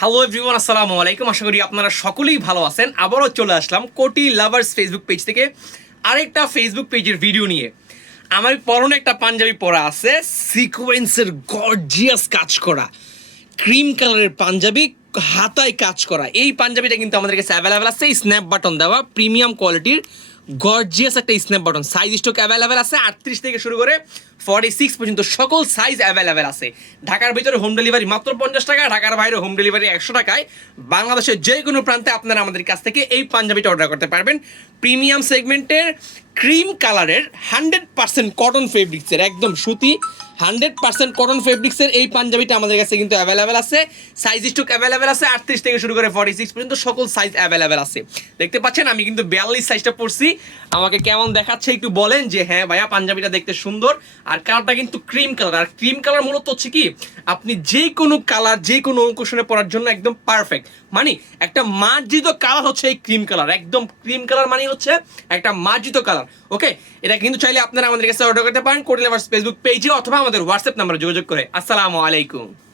Hello everyone, আসসালামু আলাইকুম। আশা করি আপনারা সকলেই ভালো আছেন। আবারও চলে আসলাম কোটি লাভার্স ফেসবুক পেজ থেকে আরেকটা ফেসবুক পেজের ভিডিও নিয়ে। আমার পরনে একটা পাঞ্জাবি পরা আছে, সিকোয়েন্সের গর্জিয়াস কাজ করা, ক্রিম কালারের পাঞ্জাবি, হাতায় কাজ করা। এই পাঞ্জাবিটা কিন্তু আমাদের কাছে অ্যাভেলেবেল আছে, স্ন্যাপ বাটন দেওয়া, প্রিমিয়াম কোয়ালিটির গর্জিয়াস একটা snap button. Size stock available আছে 38 থেকে শুরু করে 46 পর্যন্ত সকল সাইজ অ্যাভেলেবেল আছে। ঢাকার ভিতরে হোম ডেলিভারি মাত্র 50 টাকা, ঢাকার বাইরে হোম ডেলিভারি 100 টাকায়। বাংলাদেশের যে কোনো প্রান্তে আপনারা আমাদের কাছ থেকে এই পাঞ্জাবিটা অর্ডার করতে পারবেন। প্রিমিয়াম সেগমেন্টের ক্রিম কালারের 100% কটন ফেব্রিক্সের, একদম সুতি 100% কটন ফেব্রিক্সের এই পাঞ্জাবিটা আমাদের কাছে কিন্তু অ্যাভেলেবেল আছে। সাইজ স্টক অ্যাভেলেবেল আছে 38 থেকে শুরু করে 46 পর্যন্ত সকল সাইজ অ্যাভেলেবেল আছে। দেখতে পাচ্ছেন আমি কিন্তু 42 সাইজটা পরছি। আমাকে কেমন দেখাচ্ছে একটু বলেন যে হ্যাঁ ভাইয়া পাঞ্জাবিটা দেখতে সুন্দর। আর কালারটা কিন্তু ক্রিম কালার, আর ক্রিম কালার মূলত হচ্ছে কি আপনি যে কোনো কালার যে কোনো অকেশনে পরার জন্য একদম পারফেক্ট। মানে একটা মার্জিত কালার হচ্ছে এই ক্রিম কালার, একদম ক্রিম কালার মানে হচ্ছে একটা মার্জিত কালার। ওকে, এটা কিন্তু চাইলে আপনারা আমাদের কাছে অর্ডার করতে পারেন কোটি লাভার্স ফেসবুক পেজে অথবা আমাদের হোয়াটসঅ্যাপ নাম্বারে যোগাযোগ করে। আসসালামু আলাইকুম।